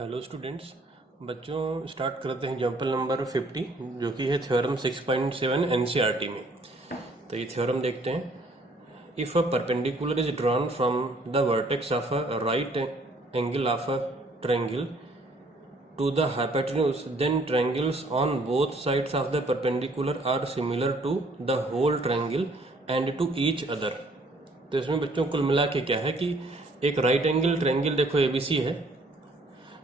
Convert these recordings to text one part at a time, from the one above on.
Hello students. बच्चों start करते हैं एग्जाम्पल नंबर 50 जो कि है थ्योरम 6.7 एनसीईआरटी में। तो ये थ्योरम देखते हैं। If a perpendicular is drawn from the vertex of a right angle of a triangle to the hypotenuse then triangles on both sides of the perpendicular are similar to the whole triangle and to each other. तो इसमें बच्चों कुल मिला के क्या है कि एक राइट एंगल ट्रायंगल देखो एबीसी है।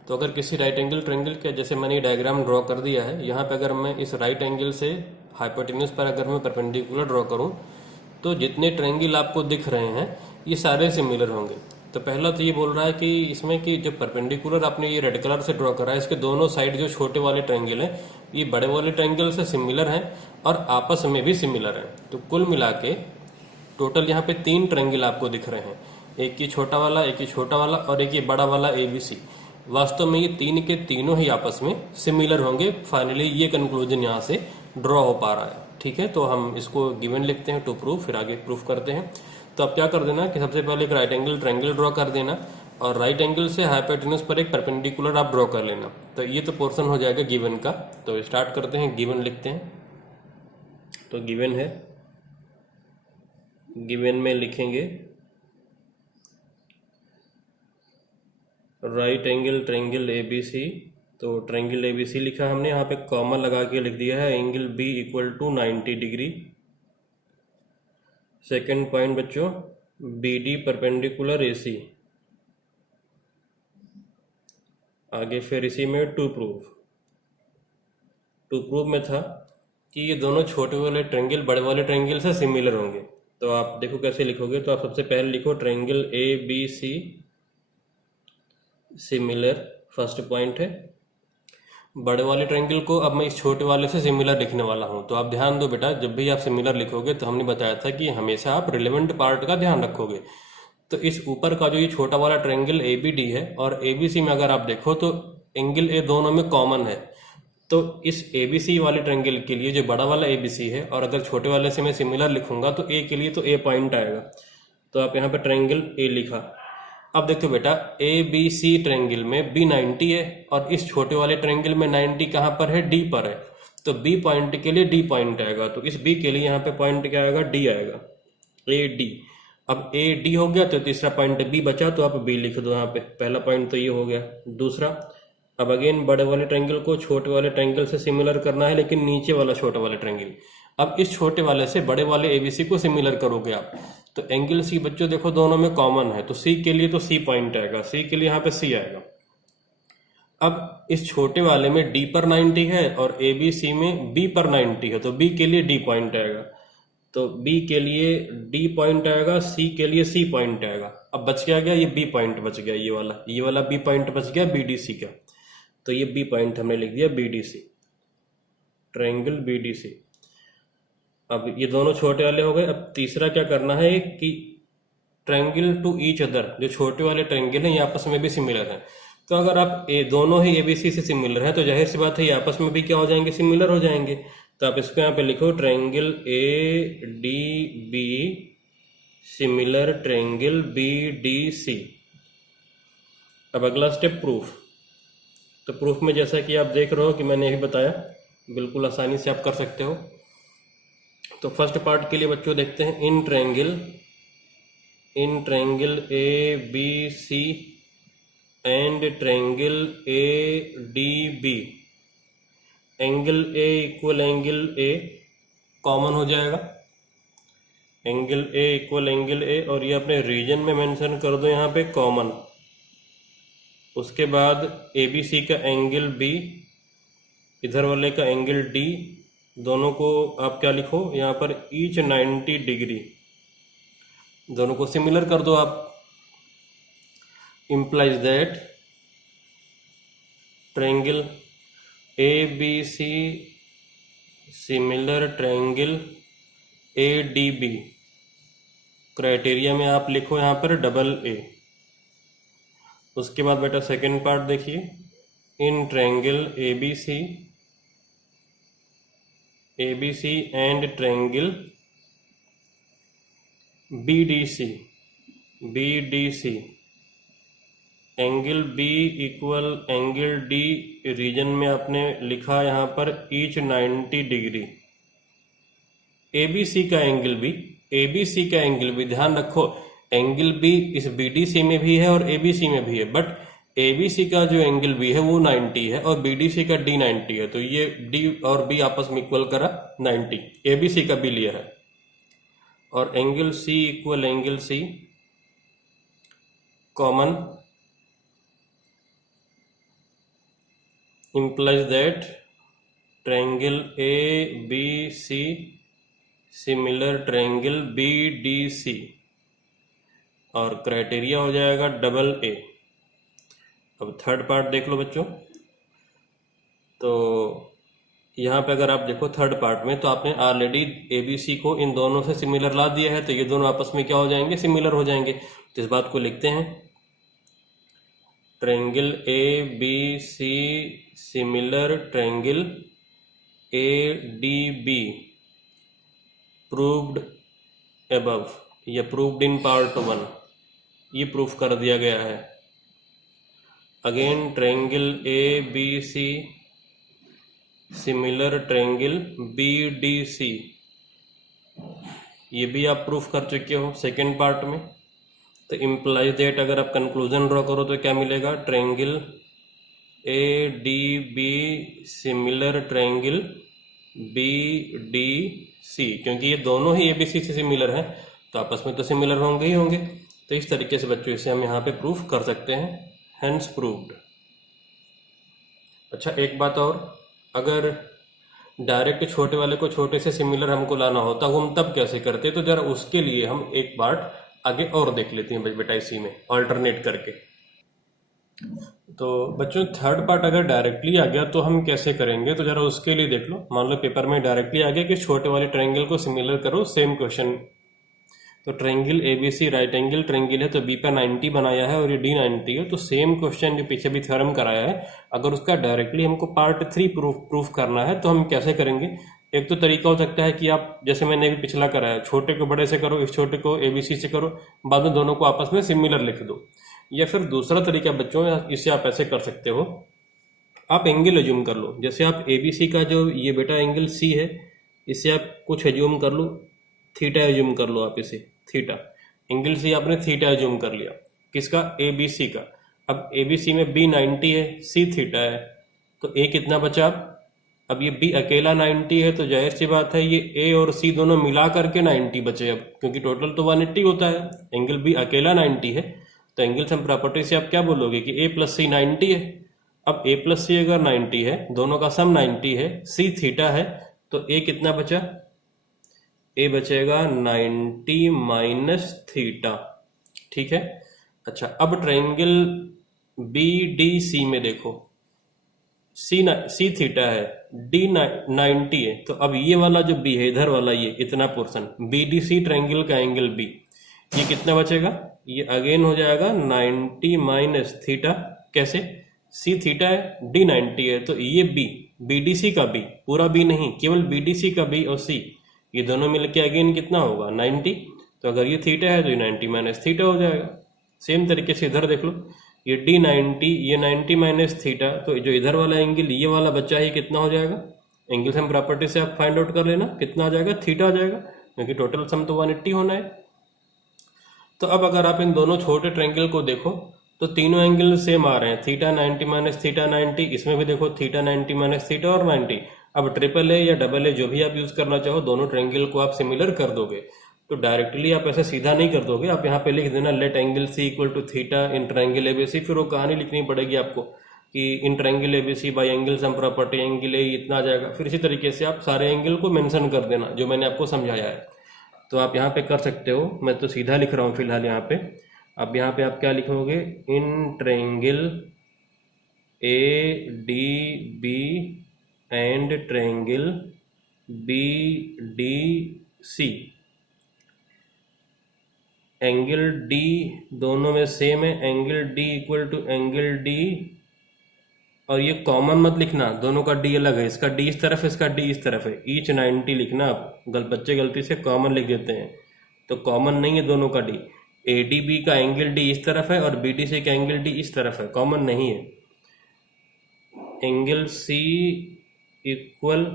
तो अगर किसी राइट एंगल ट्रायंगल के जैसे मैंने डायग्राम ड्रॉ कर दिया है, यहाँ पे अगर मैं इस राइट एंगल से हाइपोटेन्यूज पर अगर मैं परपेंडिकुलर ड्रॉ करूँ तो जितने ट्रायंगल आपको दिख रहे हैं ये सारे सिमिलर होंगे। तो पहला तो ये बोल रहा है कि इसमें कि जो परपेंडिकुलर आपने ये रेड कलर से ड्रॉ करा है इसके दोनों साइड जो छोटे वाले ट्रायंगल हैं ये बड़े वाले ट्रायंगल से सिमिलर हैं और आपस में भी सिमिलर हैं। तो कुल मिला के टोटल यहाँ पे 3 ट्रायंगल आपको दिख रहे हैं, एक ये छोटा वाला, एक ये छोटा वाला और एक ये बड़ा वाला एबीसी। वास्तव में ये तीन के तीनों ही आपस में सिमिलर होंगे। फाइनली ये कंक्लूजन यहाँ से ड्रॉ हो पा रहा है। ठीक है, तो हम इसको गिवन लिखते हैं टू प्रूफ, फिर आगे प्रूफ करते हैं। तो अब क्या कर देना कि सबसे पहले एक राइट एंगल ट्रायंगल ड्रॉ कर देना और राइट एंगल से हाइपोटेन्यूज पर एक परपेंडिकुलर आप ड्रॉ कर लेना। तो ये तो पोर्शन हो जाएगा गिवन का। तो स्टार्ट करते हैं, गिवन लिखते हैं। तो गिवन है, गिवन में लिखेंगे right angle triangle A B C. तो ट्रायंगल ए बी सी लिखा हमने, यहाँ पे कॉमा लगा के लिख दिया है angle B equal to 90 degree. Second point बच्चों, B D perpendicular A C. आगे फिर इसी में टू प्रूफ में था कि ये दोनों छोटे वाले ट्रायंगल बड़े वाले ट्रायंगल से सिमिलर होंगे। तो आप देखो कैसे लिखोगे। तो आप सबसे पहले लिखो triangle A B C similar, first point है। बड़े वाले ट्रायंगल को अब मैं इस छोटे वाले से सिमिलर लिखने वाला हूं। तो आप ध्यान दो बेटा, जब भी आप सिमिलर लिखोगे तो हमने बताया था कि हमेशा आप रिलेवेंट पार्ट का ध्यान रखोगे। तो इस ऊपर का जो ये छोटा वाला ट्रायंगल ए बी डी है और ए बी सी में अगर आप देखो तो एंगल ए दोनों में कॉमन है। तो इस ए बी सी वाले ट्रायंगल के लिए जो बड़ा वाला ए बी सी है और अगर छोटे वाले से मैं सिमिलर लिखूंगा तो ए के लिए तो ए पॉइंट आएगा। तो आप यहाँ पे ट्रायंगल ए लिखा। अब देखो बेटा, ए बी सी ट्रायंगल में बी 90 है और इस छोटे वाले ट्रायंगल में 90 कहाँ पर है? डी पर है। तो बी पॉइंट के लिए डी पॉइंट आएगा। तो इस बी के लिए यहाँ पे पॉइंट क्या आएगा? डी आएगा, ए डी। अब ए डी हो गया तो तीसरा पॉइंट बी बचा, तो आप बी लिख दो यहाँ पे। पहला पॉइंट तो ये हो गया। दूसरा, अब अगेन बड़े वाले ट्रायंगल को छोटे वाले ट्रायंगल से सिमिलर करना है, लेकिन नीचे वाला छोटे वाले ट्रायंगल। अब इस छोटे वाले से बड़े वाले एबीसी को सिमिलर करोगे आप। तो एंगल सी बच्चों देखो दोनों में कॉमन है, तो सी के लिए तो सी पॉइंट आएगा, सी के लिए यहाँ पे सी आएगा। अब इस छोटे वाले में डी पर 90 है और ए बी सी में बी पर 90 है, तो बी के लिए डी पॉइंट आएगा। तो बी के लिए डी पॉइंट आएगा, सी के लिए सी पॉइंट आएगा। अब बच क्या गया? ये बी पॉइंट बच गया, ये वाला बी पॉइंट बच गया बी डी सी का। तो ये बी पॉइंट हमने लिख दिया B D C, triangle B D C. अब ये दोनों छोटे वाले हो गए। अब तीसरा क्या करना है कि ट्रायंगल टू ईच अदर, जो छोटे वाले ट्रायंगल हैं ये आपस में भी सिमिलर हैं। तो अगर आप दोनों ही एबीसी से सिमिलर हैं तो जाहिर सी बात है ये आपस में भी क्या हो जाएंगे? सिमिलर हो जाएंगे। तो आप इसको यहाँ पे लिखो triangle A D B similar triangle B D C. अब अगला स्टेप प्रूफ। तो प्रूफ में जैसा कि आप देख रहे हो कि मैंने यही बताया, बिल्कुल आसानी से आप कर सकते हो। तो फर्स्ट पार्ट के लिए बच्चों देखते हैं, in triangle A B C and triangle A D B, angle A equal angle A common हो जाएगा, angle A equal angle A, और ये अपने रीजन में मेंशन कर दो यहाँ पे कॉमन। उसके बाद ए बी सी का एंगल बी, इधर वाले का एंगल डी, दोनों को आप क्या लिखो यहाँ पर? Each 90 degree. दोनों को सिमिलर कर दो आप। implies that triangle ABC similar triangle ADB। Criteria में आप लिखो यहाँ पर डबल ए। उसके बाद बेटा सेकंड पार्ट देखिए, in triangle ABC and triangle BDC angle B equal angle D, reason में आपने लिखा यहाँ पर ईच 90 डिग्री। एबीसी का एंगल बी, एबीसी का एंगल बी, ध्यान रखो एंगल बी इस बीडीसी में भी है और एबीसी में भी है, बट एबीसी का जो एंगल बी है वो 90 है और बीडीसी का डी 90 है, तो ये डी और बी आपस में इक्वल करा 90, एबीसी का भी लिया है। और angle C equal angle C common implies that triangle ABC similar triangle BDC, और क्राइटेरिया हो जाएगा डबल ए। अब थर्ड पार्ट देख लो बच्चों, तो यहाँ पे अगर आप देखो थर्ड पार्ट में, तो आपने ऑलरेडी ABC को इन दोनों से सिमिलर ला दिया है, तो ये दोनों आपस में क्या हो जाएंगे, सिमिलर हो जाएंगे। तो इस बात को लिखते हैं, triangle ABC similar triangle ADB proved above, या प्रूव्ड इन पार्ट 1, ये प्रूफ कर दिया गया है। Again triangle ABC similar triangle BDC, ये भी आप प्रूफ कर चुके हो सेकेंड पार्ट में। तो इम्प्लाइज दैट अगर आप कंक्लूजन ड्रॉ करो तो क्या मिलेगा, triangle ADB similar triangle BDC, क्योंकि ये दोनों ही ABC से सिमिलर हैं तो आपस में तो सिमिलर होंगे ही होंगे। तो इस तरीके से बच्चों इसे हम यहाँ पे प्रूफ कर सकते हैं, हेंस प्रूव्ड। अच्छा एक बात और, अगर डायरेक्ट छोटे वाले को छोटे से सिमिलर हमको लाना होता हम तब कैसे करते, तो जरा उसके लिए हम एक पार्ट आगे और देख लेते हैं बेटा इसी में ऑल्टरनेट करके। तो बच्चों थर्ड पार्ट अगर डायरेक्टली आ गया तो हम कैसे करेंगे, तो जरा उसके लिए देख लो। मान लो पेपर में डायरेक्टली आ गया कि छोटे वाले ट्रायंगल को सिमिलर करो, सेम क्वेश्चन। तो triangle ABC right angle triangle है, तो बी पे 90 बनाया है और ये डी 90 है, तो सेम क्वेश्चन जो पीछे भी थ्योरम कराया है, अगर उसका डायरेक्टली हमको पार्ट 3 प्रूफ करना है तो हम कैसे करेंगे। एक तो तरीका हो सकता है कि आप जैसे मैंने भी पिछला कराया, छोटे को बड़े से करो, इस छोटे को ABC से करो, बाद में दोनों को आपस में सिमिलर लिख दो। या फिर दूसरा तरीका बच्चों, इसे आप ऐसे कर सकते हो, आप एंगल एज्यूम कर लो। जैसे आप ABC का जो ये बेटा एंगल C है, इसे आप कुछ एज्यूम कर लो, थीटा एज्यूम कर लो आप इसे, थीटा। एंगल C आपने थीटा एज्यूम कर लिया, किसका, ABC का। अब ABC में B 90 है, C थीटा है, तो A कितना बचा। अब ये B अकेला 90 है, तो जाहिर सी बात है ये A और C दोनों मिला करके 90 बचे अब, क्योंकि टोटल तो 180 होता है। एंगल B अकेला 90 है, तो एंगल सम प्रॉपर्टी से आप क्या बोलोगे कि A प्लस C 90 है। अब A प्लस C अगर 90 है, दोनों का सम 90 है, C थीटा है, तो A कितना बचा, A बचेगा 90 माइनस थीटा, ठीक है। अच्छा अब ट्रायंगल BDC में देखो, C थीटा है, D 90 है, तो अब ये वाला जो B है इधर वाला, ये इतना पोर्शन BDC ट्रायंगल का एंगल B, ये कितना बचेगा, ये अगेन हो जाएगा 90 माइनस थीटा। कैसे, C थीटा है, D 90 है, तो ये B BDC का B, पूरा B नहीं, केवल BDC का B और C, ये दोनों मिलके अगेन कितना होगा 90। तो अगर ये थीटा है तो ये 90 माइनस थीटा हो जाएगा। सेम तरीके से इधर देख लो, ये D 90, ये 90 माइनस थीटा, तो जो इधर वाला एंगल ये वाला बच्चा है कितना हो जाएगा, एंगल सम प्रॉपर्टी से आप फाइंड आउट कर लेना कितना आ जाएगा, थीटा आ जाएगा, क्योंकि टोटल सम तो 180 होना है। तो अब अगर आप इन दोनों छोटे ट्रायंगल को देखो तो तीनों एंगल सेम आ रहे हैं, थीटा 90 माइनस थीटा 90, इसमें भी देखो थीटा 90 माइनस थीटा और 90। अब ट्रिपल ए या डबल ए जो भी आप यूज करना चाहो, दोनों ट्रायंगल को आप सिमिलर कर दोगे। तो डायरेक्टली आप ऐसे सीधा नहीं कर दोगे, आप यहाँ पे लिख देना let angle C equal to theta in triangle ABC, फिर वो कहानी लिखनी पड़ेगी आपको कि in triangle ABC by angle sum property angle A इतना आ जाएगा। फिर इसी तरीके से आप सारे एंगल को मेंशन कर देना जो मैंने आपको समझाया है। तो आप यहाँ पे कर सकते हो, मैं तो सीधा लिख रहा हूँ फिलहाल यहाँ पे। अब यहाँ पे आप क्या लिखोगे, in triangle ADB and triangle BDC, angle D दोनों में सेम है, angle D equal to angle D, और ये कॉमन मत लिखना, दोनों का D अलग है, इसका D इस तरफ है, इसका D इस तरफ है, ईच 90 लिखना। आप बच्चे गलती से कॉमन लिख देते हैं, तो कॉमन नहीं है दोनों का D। ADB का एंगल D इस तरफ है और BDC का एंगल D इस तरफ है, कॉमन नहीं है। एंगल C इक्वल,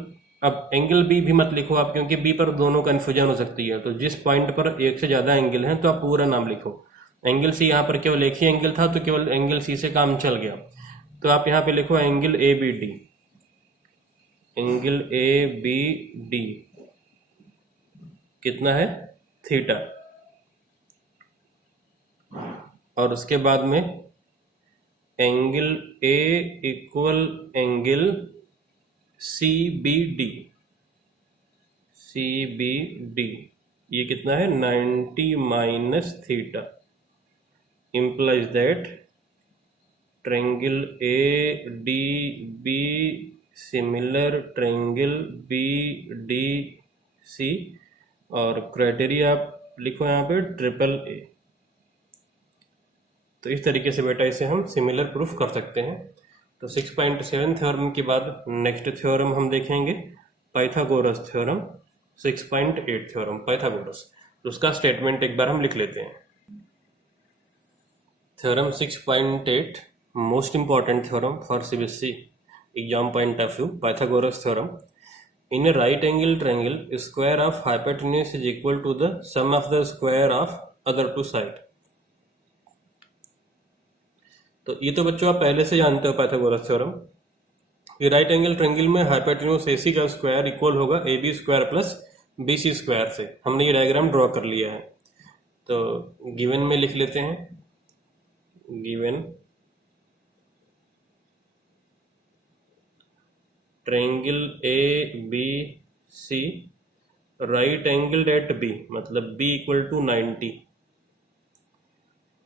अब एंगल B भी मत लिखो आप, क्योंकि B पर दोनों कन्फ्यूजन हो सकती है। तो जिस पॉइंट पर एक से ज़्यादा एंगल है तो आप पूरा नाम लिखो। एंगल C, यहाँ पर केवल एक ही एंगल था तो केवल एंगल C से काम चल गया। तो आप यहाँ पे लिखो एंगल ABD, एंगल ABD कितना है, थीटा। और उसके बाद में angle A equal angle CBD, CBD ये कितना है, 90 minus theta, implies that triangle ADB similar triangle BDC, और क्राइटेरिया आप लिखो यहाँ पे AAA। तो इस तरीके से बेटा इसे हम सिमिलर प्रूफ कर सकते हैं। तो 6.7 थ्योरम के बाद नेक्स्ट थ्योरम हम देखेंगे पाइथागोरस थ्योरम, 6.8 थ्योरम पाइथागोरस। तो उसका स्टेटमेंट एक बार हम लिख लेते हैं। Theorem 6.8 most important theorem for CBSE exam point of view, Pythagoras theorem. In a right angle triangle, square of hypotenuse is equal to the sum of the square of other two side। तो ये तो बच्चों आप पहले से जानते हो Pythagoras theorem. ये राइट एंगल ट्रायंगल में हाइपोटेन्यूज AC का स्क्वायर इक्वल होगा AB square plus BC square से। हमने ये डायग्राम ड्रॉ कर लिया है। तो गिवन में लिख लेते हैं, given triangle ABC right angle at B, मतलब B इक्वल टू 90।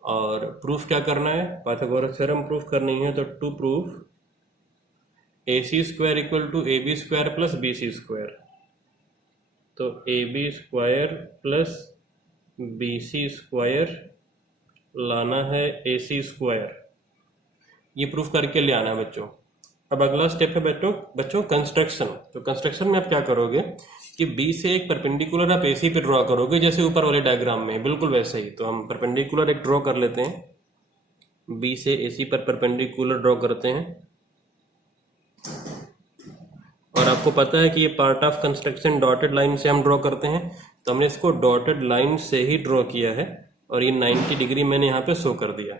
और प्रूफ क्या करना है, पाइथागोरस थ्योरम प्रूफ करनी है। तो to proof AC square equal to AB square plus BC square, तो AB square plus BC square लाना है AC स्क्वायर, ये प्रूफ करके ले आना है बच्चों। अब अगला स्टेप है बच्चों कंस्ट्रक्शन। तो कंस्ट्रक्शन में आप क्या करोगे कि B से एक परपेंडिकुलर आप AC पे ड्रॉ करोगे, जैसे ऊपर वाले डायग्राम में बिल्कुल वैसे ही। तो हम परपेंडिकुलर एक ड्रॉ कर लेते हैं, B से AC पर परपेंडिकुलर ड्रॉ करते हैं। और आपको पता है कि ये part of construction dotted line से हम ड्रॉ करते हैं, तो हमने इसको डॉटेड लाइन से ही ड्रॉ किया है और ये 90 डिग्री मैंने यहाँ पे शो कर दिया।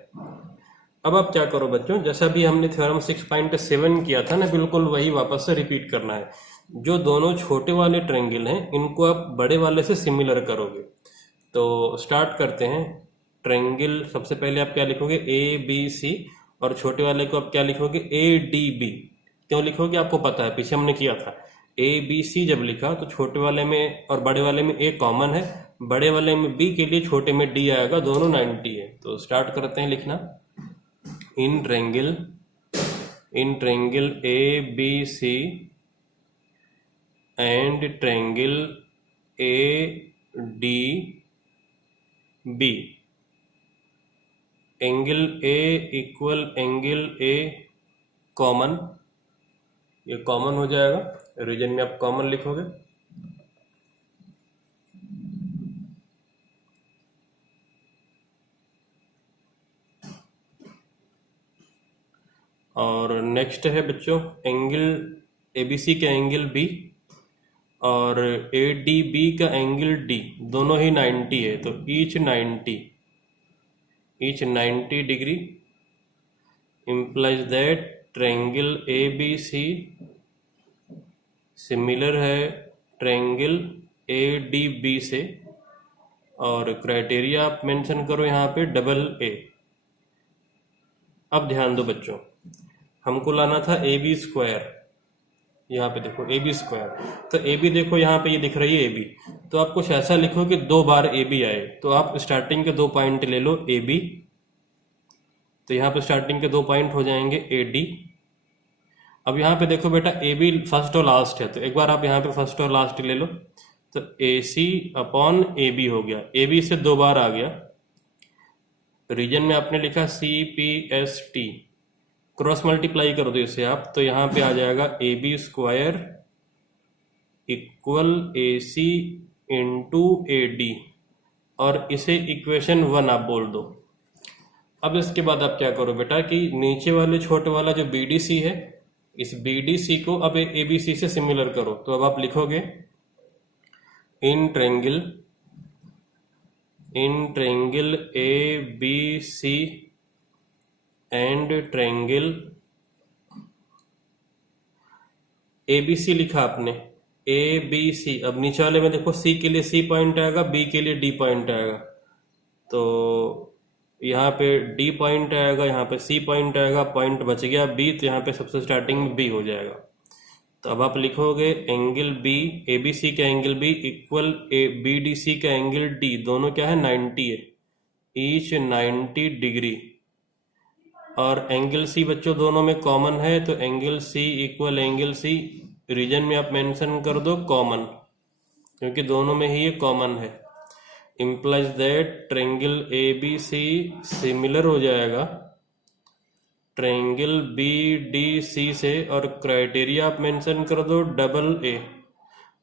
अब आप क्या करो बच्चों, जैसा भी हमने थ्योरम 6.7 किया था ना, बिल्कुल वही वापस से रिपीट करना है। जो दोनों छोटे वाले ट्रायंगल हैं इनको आप बड़े वाले से सिमिलर करोगे। तो स्टार्ट करते हैं। ट्रायंगल सबसे पहले आप क्या लिखोगे, ABC, और छोटे वाले को आप क्या लिखोगे, ADB। क्यों लिखोगे, आपको पता है, पीछे हमने किया था। ABC जब लिखा तो छोटे वाले में और बड़े वाले में A कॉमन है, बड़े वाले में B के लिए छोटे में D आएगा, दोनों 90 है। तो स्टार्ट करते हैं लिखना। इन triangle ABC and triangle ADB, angle A equal angle A common, ये कॉमन हो जाएगा, रीजन में आप कॉमन लिखोगे। और नेक्स्ट है बच्चों एंगल ABC का एंगल B और ADB का एंगल D, दोनों ही 90 है। तो each 90 degree implies that triangle ABC similar है ट्रायंगल ADB से। और क्राइटेरिया आप मेंशन करो यहाँ पे AA। अब ध्यान दो बच्चों, हमको लाना था AB स्क्वायर, यहाँ पे देखो AB स्क्वायर। तो AB देखो यहाँ पे ये दिख रही है AB, तो आप कुछ ऐसा लिखो कि 2 बार AB आए। तो आप स्टार्टिंग के 2 पॉइंट ले लो AB, तो यहाँ पे स्टार्टिंग के 2 पॉइंट हो जाएंगे AD। अब यहाँ पे देखो बेटा AB फर्स्ट और लास्ट है, तो एक बार आप यहाँ पे फर्स्ट और लास्ट ले लो, तो AC अपॉन AB हो गया। AB से 2 बार आ गया, रीजन में आपने लिखा CPST, क्रॉस मल्टीप्लाई कर दो इसे आप, तो यहाँ पे आ जाएगा AB square equal AC into AD। और इसे इक्वेशन 1 आप बोल दो। अब इसके बाद आप क्या करो बेटा कि नीचे वाले छोटे वाला जो BDC है, इस BDC को अब ABC से सिमिलर करो। तो अब आप लिखोगे in triangle ABC and triangle ABC लिखा आपने ABC। अब नीचे वाले में देखो C के लिए C पॉइंट आएगा, B के लिए D पॉइंट आएगा, तो यहाँ पे D पॉइंट आएगा, यहाँ पे C पॉइंट आएगा, पॉइंट बच गया B, तो यहाँ पे सबसे स्टार्टिंग में B हो जाएगा। तो अब आप लिखोगे एंगल B, ABC का एंगल B इक्वल BDC का एंगल D, दोनों क्या है 90 है, ईच 90 डिग्री। और एंगल C बच्चों दोनों में कॉमन है, तो angle C equal angle C, reason में आप मेंशन कर दो कॉमन, क्योंकि दोनों में ही ये कॉमन है। Implies that triangle ABC similar हो जाएगा ट्रायंगल BDC से, और क्राइटेरिया आप मेंशन कर दो AA।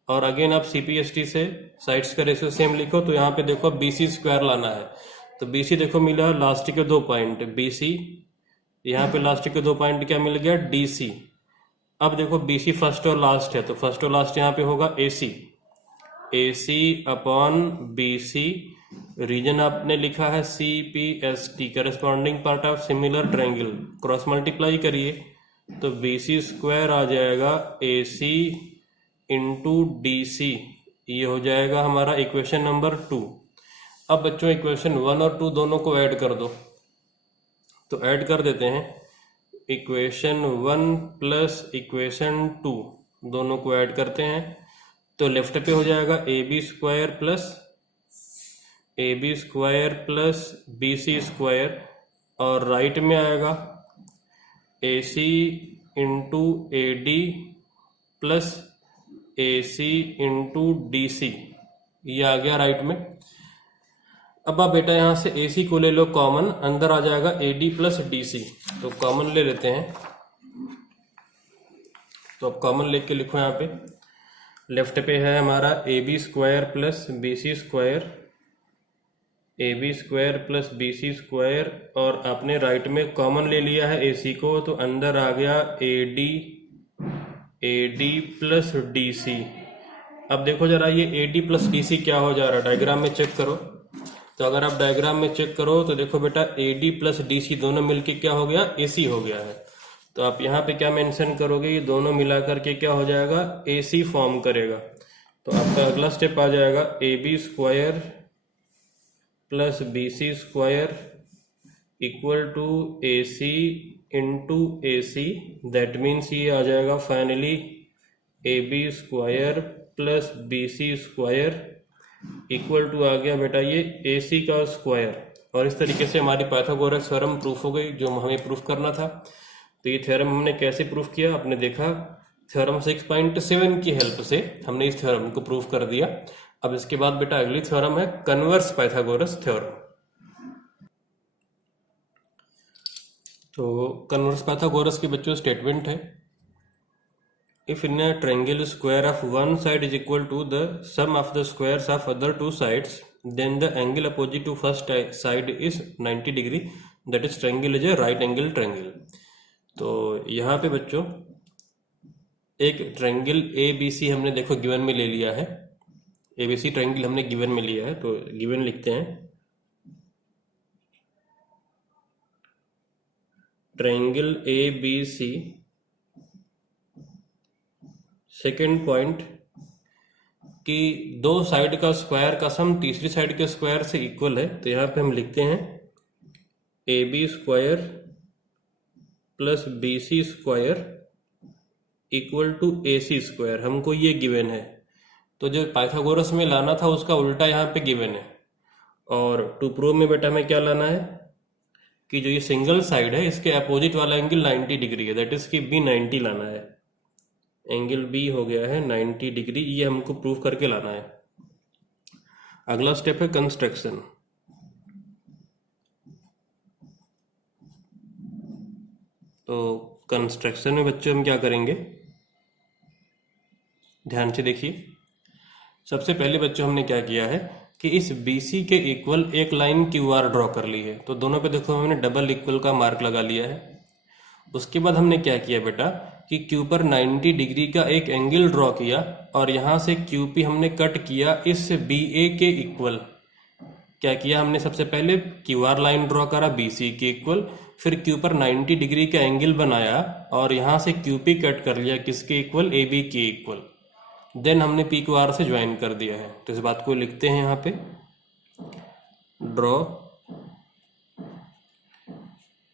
और अगेन आप CPST से साइड्स का रेशियो सेम लिखो। तो यहाँ पे देखो BC स्क्वायर लाना है, तो BC देखो मिला लास्ट के 2 पॉइंट BC, यहाँ पे लास्ट के 2 पॉइंट क्या मिल गया DC। अब देखो BC फर्स्ट और लास्ट है, तो फर्स्ट और लास्ट यहाँ पे होगा AC अपॉन BC, रीजन आपने लिखा है CPST, corresponding part of similar triangle, cross multiply करिए तो BC स्क्वायर आ जाएगा AC इंटू DC, ये हो जाएगा हमारा इक्वेशन नंबर 2। अब बच्चों इक्वेशन 1 और 2 दोनों को ऐड कर दो, तो ऐड कर देते हैं। इक्वेशन 1 प्लस इक्वेशन 2 दोनों को ऐड करते हैं, तो लेफ्ट पे हो जाएगा AB square plus BC square, और राइट में आएगा AC into AD plus AC into DC, ये आ गया राइट में। अब आप बेटा यहाँ से AC को ले लो कॉमन, अंदर आ जाएगा AD प्लस DC, तो कॉमन ले लेते हैं। तो अब कॉमन लेके लिखो, यहाँ पे लेफ्ट पे है हमारा AB square plus BC square, AB square plus BC square, और आपने राइट में कॉमन ले लिया है AC को, तो अंदर आ गया AD प्लस DC। अब देखो जरा ये AD प्लस DC क्या हो जा रहा है, डायग्राम में चेक करो। तो अगर आप डायग्राम में चेक करो तो देखो बेटा AD प्लस DC दोनों मिलके क्या हो गया, AC हो गया है। तो आप यहाँ पे क्या मेंशन करोगे, ये दोनों मिलाकर के क्या हो जाएगा, AC फॉर्म करेगा। तो आपका अगला स्टेप आ जाएगा AB square plus BC square equal to AC into AC, that means ये आ जाएगा finally AB square plus BC square equal to आ गया बेटा ये AC का स्क्वायर। और इस तरीके से हमारी पाइथागोरस थ्योरम प्रूफ हो गई, जो हमें प्रूफ करना था। तो ये थ्योरम हमने कैसे प्रूफ किया, आपने देखा थ्योरम 6.7 की हेल्प से हमने इस थ्योरम को प्रूफ कर दिया। अब इसके बाद बेटा अगली थ्योरम है कन्वर्स पाइथागोरस थ्योरम। तो कन्वर्स पाइथागोरस के बच्चों स्टेटमेंट है, if in a triangle square of one side is equal to the sum of the squares of other two sides, then the angle opposite to first side is 90 degree, that is triangle is a right angle triangle। तो यहाँ पे बच्चों एक triangle ABC हमने देखो given में ले लिया है, ABC ट्रायंगल हमने गिवन में लिया है, तो गिवन लिखते हैं ट्रायंगल ABC, सेकेंड पॉइंट कि दो साइड का स्क्वायर का सम तीसरी साइड के स्क्वायर से इक्वल है। तो यहाँ पे हम लिखते हैं AB square plus BC square equal to AC square, हमको ये गिवन है। तो जो पाइथागोरस में लाना था उसका उल्टा यहाँ पे गिवन है। और टू प्रूव में बेटा हमें क्या लाना है कि जो ये सिंगल साइड है इसके अपोजिट वाला एंगल 90 डिग्री है, दैट इज कि B 90 लाना है। एंगल B हो गया है 90 डिग्री, ये हमको प्रूव करके लाना है। अगला स्टेप है कंस्ट्रक्शन। तो कंस्ट्रक्शन में बच्चों हम क्या करेंगे, ध्यान से देखिए। सबसे पहले बच्चों हमने क्या किया है कि इस BC के इक्वल एक लाइन QR ड्रॉ कर ली है। तो दोनों पे देखो हमने डबल इक्वल का मार्क लगा लिया है। उसके बाद हमने क्या किया बेटा कि Q पर 90 डिग्री का एक एंगल ड्रॉ किया और यहाँ से QP हमने कट किया इस BA के इक्वल। क्या किया हमने, सबसे पहले QR लाइन ड्रॉ करा BC के इक्वल, फिर Q पर 90 डिग्री का एंगल बनाया और यहाँ से QP कट कर लिया किसके इक्वल, AB के इक्वल। देन हमने P को R से ज्वाइन कर दिया है। तो इस बात को लिखते हैं यहाँ पे, ड्रॉ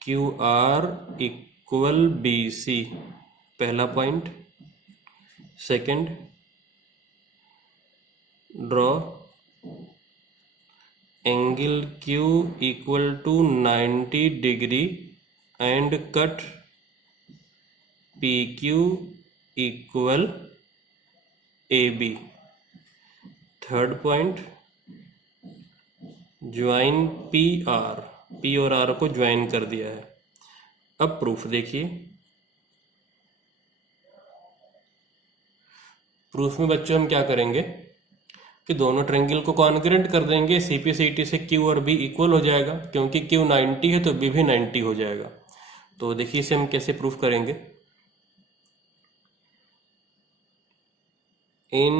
QR इक्वल BC, पहला point. Second, draw angle Q equal to 90 degree and cut PQ equal AB। Third point, join PR, P और R को ज्वाइन कर दिया है। अब प्रूफ देखिए। प्रूफ में बच्चों हम क्या करेंगे कि दोनों ट्रायंगल को कॉन्ग्रुएंट कर देंगे। CP/CT से Q और B इक्वल हो जाएगा, क्योंकि Q 90 है तो B भी 90 हो जाएगा। तो देखिए इसे हम कैसे प्रूफ करेंगे। In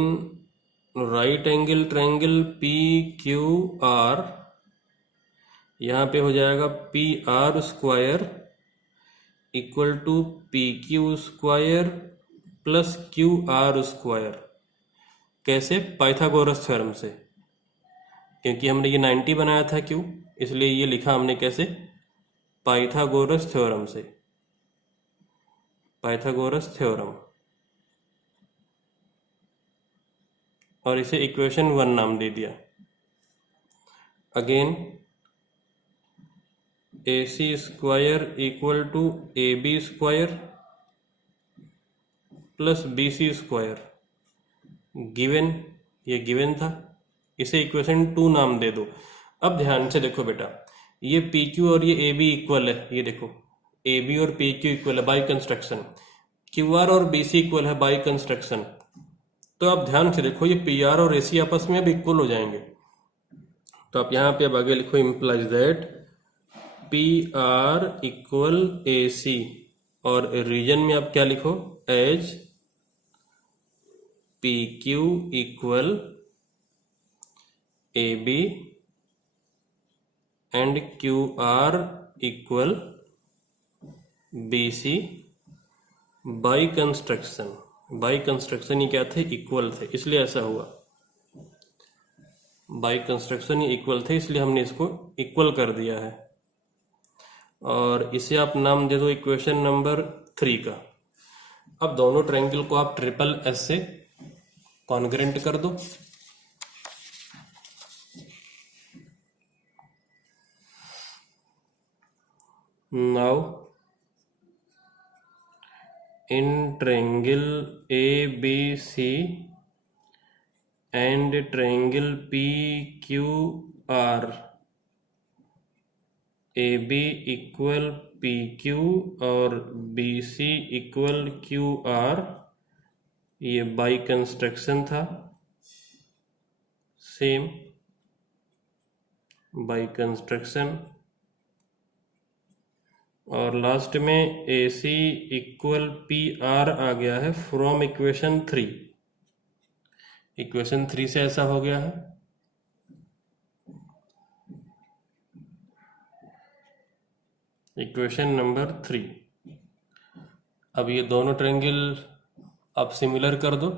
right angle triangle PQR, यहाँ पे हो जाएगा PR square equal to PQ square plus QR square. कैसे, पाइथागोरस थ्योरम से, क्योंकि हमने ये 90 बनाया था Q, इसलिए ये लिखा हमने कैसे, पाइथागोरस थ्योरम से, पाइथागोरस थ्योरम। और इसे इक्वेशन 1 नाम दे दिया। Again AC square equal to AB square plus BC square, given, ये गिवन था, इसे इक्वेशन 2 नाम दे दो। अब ध्यान से देखो बेटा, ये PQ और ये AB इक्वल है, ये देखो AB और PQ इक्वल है बाय कंस्ट्रक्शन, QR और BC इक्वल है बाय कंस्ट्रक्शन। तो आप ध्यान से देखो, ये PR और AC आपस में अब इक्वल हो जाएंगे। तो आप यहाँ पे अब आगे लिखो, implies that PR equal AC, और रीजन में आप क्या लिखो, as PQ equal AB and QR equal BC by construction. By construction ये क्या थे, इक्वल थे, इसलिए ऐसा हुआ। बाई कंस्ट्रक्शन ये इक्वल थे, इसलिए हमने इसको इक्वल कर दिया है। और इसे आप नाम दे दो इक्वेशन नंबर 3 का। अब दोनों ट्रायंगल को आप SSS से कॉन्ग्रुएंट कर दो। Now in triangle ABC and triangle PQR, AB equal PQ और BC इक्वल QR, ये बाई कंस्ट्रक्शन था, सेम बाई कंस्ट्रक्शन। और लास्ट में AC इक्वल PR आ गया है फ्रॉम इक्वेशन 3। इक्वेशन 3 से ऐसा हो गया है। Equation number 3। अब ये दोनों ट्रायंगल आप सिमिलर कर दो।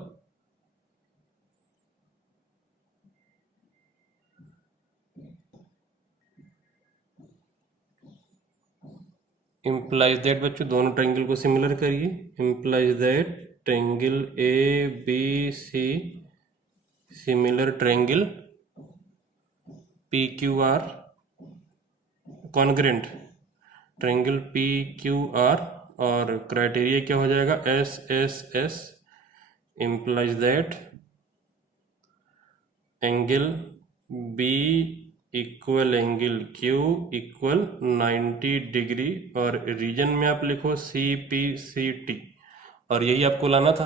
इम्प्लाइज दैट, बच्चों दोनों ट्रायंगल को सिमिलर करिए। Implies that triangle ABC similar triangle PQR, congruent triangle PQR, और क्राइटेरिया क्या हो जाएगा, SSS। Implies that angle B equal angle Q equal 90 degree, और रीजन में आप लिखो CP/CT। और यही आपको लाना था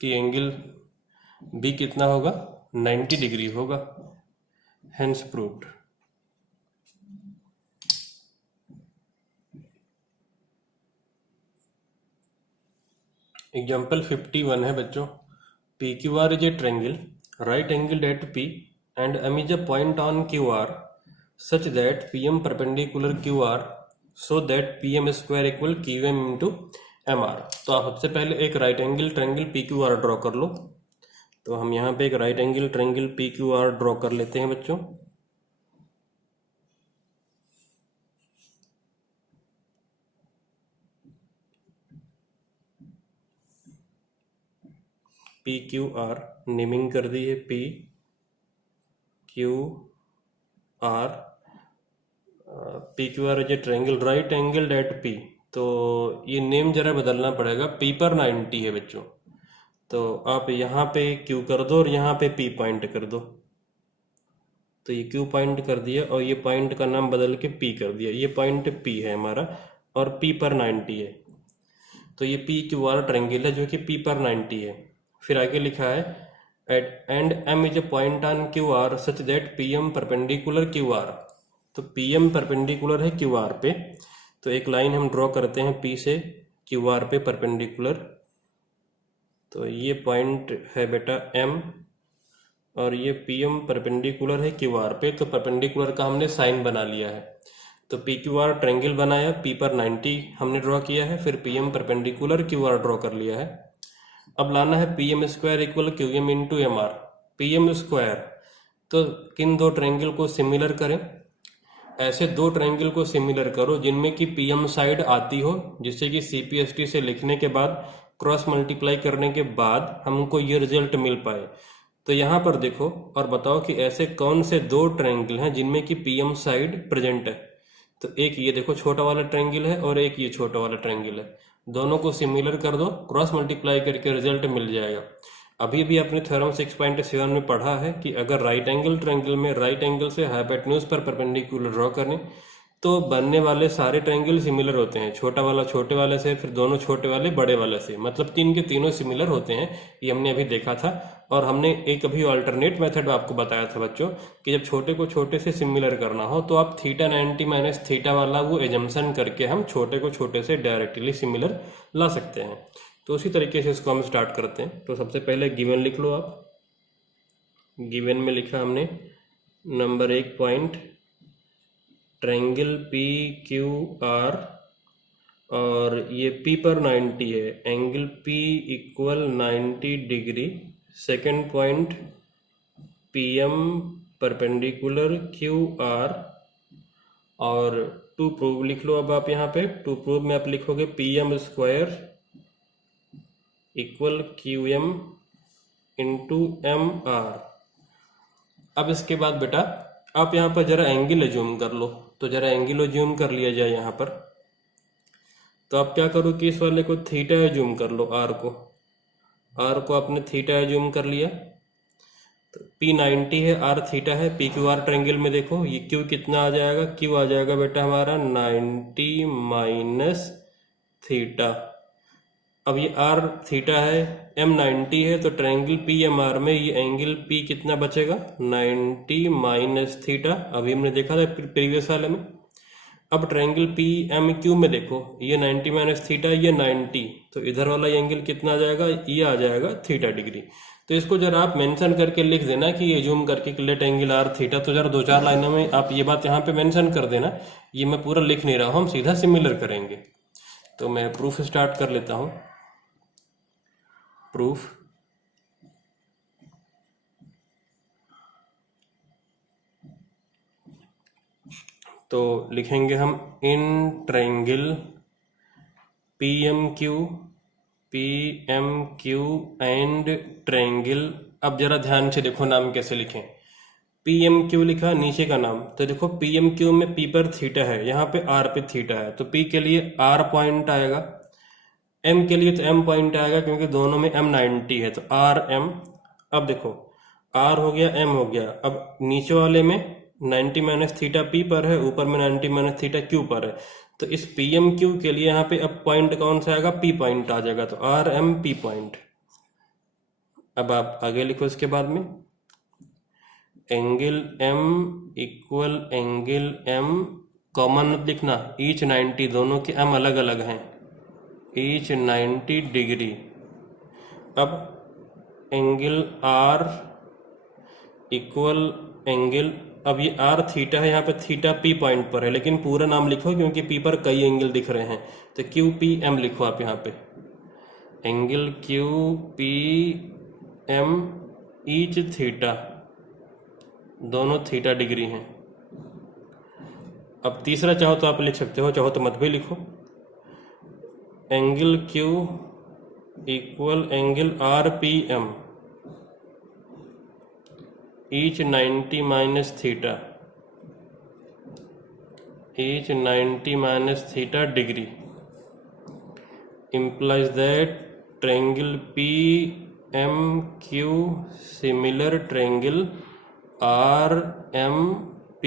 कि एंगल B कितना होगा, 90 डिग्री होगा। Hence proved. एग्जाम्पल 51 है बच्चों, P Q R is a triangle right angle at P and M is a point on Q R such that P M perpendicular Q R so that P M square equal Q M into M R. तो आप सबसे पहले एक right angle triangle P Q R draw कर लो। तो हम यहाँ पे एक right angle triangle P Q R draw कर लेते हैं बच्चों। पी क्यू आर नेमिंग कर दी है P Q R. P Q R is a triangle right angle at P. तो ये नेम जरा बदलना पड़ेगा, पी पर 90 है बच्चों। तो आप यहाँ पे क्यू कर दो और यहाँ पे पी पॉइंट कर दो। तो ये क्यू पॉइंट कर दिया और ये पॉइंट का नाम बदल के पी कर दिया। ये पॉइंट पी है हमारा और पी पर 90 है। तो ये पी क्यू आर ट्रायंगल है जो कि पी पर 90 है। फिर आगे लिखा है and M is a point on Q R such that P M perpendicular Q R. तो पी एम परपेंडिकुलर है क्यू आर पे। तो एक लाइन हम ड्रॉ करते हैं पी से क्यू आर पे परपेंडिकुलर। तो ये पॉइंट है बेटा एम और ये पी एम परपेंडिकुलर है क्यू आर पे। तो परपेंडिकुलर का हमने साइन बना लिया है। तो पी क्यू आर ट्रायंगल बनाया, पी पर 90 हमने ड्रॉ किया है, फिर P M perpendicular Q R draw कर लिया है। अब लाना है P M square equal Q M into M R. P M square तो किन दो ट्रायंगल को सिमिलर करें? ऐसे दो ट्रायंगल को सिमिलर करो जिनमें कि पी एम साइड आती हो, जिससे कि सी पी एस टी से लिखने के बाद क्रॉस मल्टीप्लाई करने के बाद हमको ये रिजल्ट मिल पाए। तो यहाँ पर देखो और बताओ कि ऐसे कौन से दो ट्रायंगल हैं जिनमें कि पी एम साइड प्रेजेंट है। तो एक ये देखो छोटा वाला ट्रायंगल है और एक ये छोटा वाला ट्रायंगल है। दोनों को सिमिलर कर दो, क्रॉस मल्टीप्लाई करके रिजल्ट मिल जाएगा। अभी भी आपने थ्योरम 6.7 में पढ़ा है कि अगर राइट एंगल ट्रायंगल में राइट एंगल से हाइपोटेन्यूज पर परपेंडिकुलर ड्रॉ करें तो बनने वाले सारे ट्रायंगल सिमिलर होते हैं। छोटा वाला छोटे वाले से, फिर दोनों छोटे वाले बड़े वाले से, मतलब तीन के तीनों सिमिलर होते हैं। ये हमने अभी देखा था। और हमने एक अभी अल्टरनेट मेथड आपको बताया था बच्चों कि जब छोटे को छोटे से सिमिलर करना हो तो आप थीटा 90 माइनस थीटा वाला वो एजम्पशन करके हम छोटे को छोटे से डायरेक्टली सिमिलर ला सकते हैं। तो उसी तरीके से इसको हम स्टार्ट करते हैं। तो सबसे पहले गिवन लिख लो आप। गिवन में लिखा हमने number 1 point triangle P Q R और ये पी पर 90 है, angle P equal 90 degree. Second point P M perpendicular Q R और टू प्रूव लिख लो। अब आप यहाँ पे टू प्रूव में आप लिखोगे P M square equal Q M into M R. अब इसके बाद बेटा आप यहाँ पर जरा एंगल एज्यूम कर लो। तो जरा एंगल एज्यूम कर लिया जाए यहाँ पर। तो आप क्या करो कि इस वाले को थीटा एज्यूम कर लो, आर को आपने थीटा एज्यूम कर लिया। तो पी 90 है, आर थीटा है। पी क्यू आर ट्रायंगल में देखो ये क्यू कितना आ जाएगा, क्यू आ जाएगा बेटा हमारा 90 माइनस थीटा। अब ये आर थीटा है, एम 90 है, तो ट्रायंगल पी एम आर में ये एंगल पी कितना बचेगा 90 माइनस थीटा। अभी हमने देखा था प्रीवियस वाले में। अब ट्रायंगल पी एम क्यू में देखो ये 90 माइनस थीटा, ये 90, तो इधर वाला एंगल कितना आ जाएगा, ये आ जाएगा थीटा डिग्री। तो इसको जरा आप मेंशन करके लिख देना कि ये जूम करके लेट एंगल आर थीटा। तो जरा 2-4 लाइनों में आप ये बात यहाँ पे मेंशन कर देना। ये मैं पूरा लिख नहीं रहा हूँ, हम सीधा सिमिलर करेंगे। तो मैं प्रूफ स्टार्ट कर लेता हूँ। प्रूफ तो लिखेंगे हम in triangle P M Q and triangle. अब जरा ध्यान से देखो नाम कैसे लिखें। पी एम क्यू लिखा नीचे का नाम, तो देखो पी एम क्यू में पी पर थीटा है, यहाँ पे आर पे थीटा है, तो पी के लिए आर पॉइंट आएगा, एम के लिए तो एम पॉइंट आएगा क्योंकि दोनों में एम 90 है, तो आर एम। अब देखो आर हो गया, एम हो गया। अब नीचे वाले में 90 माइनस थीटा पी पर है, ऊपर में 90 माइनस थीटा क्यू पर है। तो इस पी एम क्यू के लिए यहाँ पे अब पॉइंट कौन सा आएगा, पी पॉइंट आ जाएगा, तो आर एम पी पॉइंट। अब आप आगे लिखो इसके बाद में angle M equal angle M, common मत लिखना, ईच 90, दोनों के एम अलग अलग हैं, ईच 90 डिग्री। अब एंगल आर इक्वल एंगल, अब ये आर थीटा है, यहाँ पे थीटा पी पॉइंट पर है, लेकिन पूरा नाम लिखो क्योंकि पी पर कई एंगल दिख रहे हैं, तो क्यू पी एम लिखो आप यहाँ पे, angle Q P M each theta, दोनों थीटा डिग्री हैं। अब तीसरा चाहो तो आप लिख सकते हो, चाहो तो मत भी लिखो, angle Q equal angle R P M each 90 minus theta, each 90 minus theta degree, implies that triangle PMQ similar triangle RMP,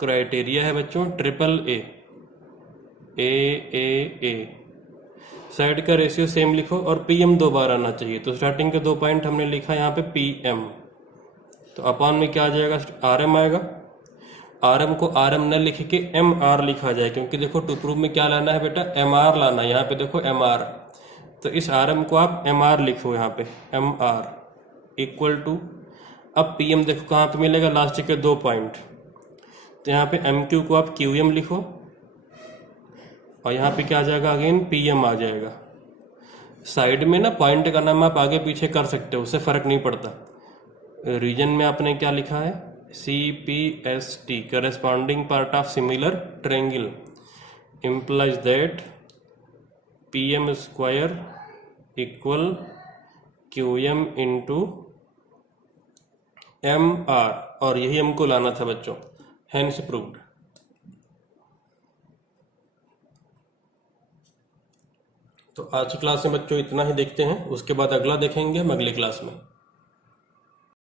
criteria है बच्चों ट्रिपल ए, साइड का रेशियो सेम लिखो और PM 2 बार आना चाहिए। तो स्टार्टिंग के 2 पॉइंट हमने लिखा यहाँ पे PM, तो अपॉन में क्या आ जाएगा, RM आएगा। RM को RM न लिख के MR लिखा जाए, क्योंकि देखो टू प्रूव में क्या लाना है बेटा, MR लाना है। यहाँ पे देखो MR, तो इस RM को आप MR लिखो यहाँ पे, MR इक्वल टू, अब PM देखो कहाँ पे मिलेगा, लास्ट के 2 पॉइंट, तो यहाँ पे MQ को आप QM लिखो और यहाँ पे क्या आ जाएगा, अगेन PM आ जाएगा। साइड में ना पॉइंट का नाम आप आगे पीछे कर सकते हो, उससे फर्क नहीं पड़ता। रीजन में आपने क्या लिखा है, CPST, corresponding part of similar triangle, implies that PM square equal QM into MR, और यही हमको लाना था बच्चों, hence proved। तो आज की क्लास में बच्चों इतना ही देखते हैं, उसके बाद अगला देखेंगे हम अगली क्लास में।